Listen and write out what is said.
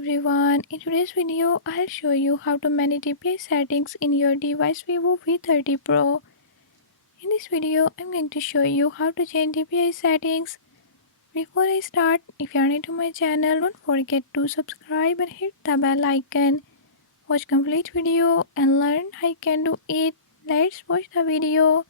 everyone, in today's video I'll show you how to manage DPI settings in your device Vivo V30 Pro. In this video I'm going to show you how to change DPI settings. Before I start, if you are new to my channel, don't forget to subscribe and hit the bell icon. Watch complete video and learn how you can do it. Let's watch the video.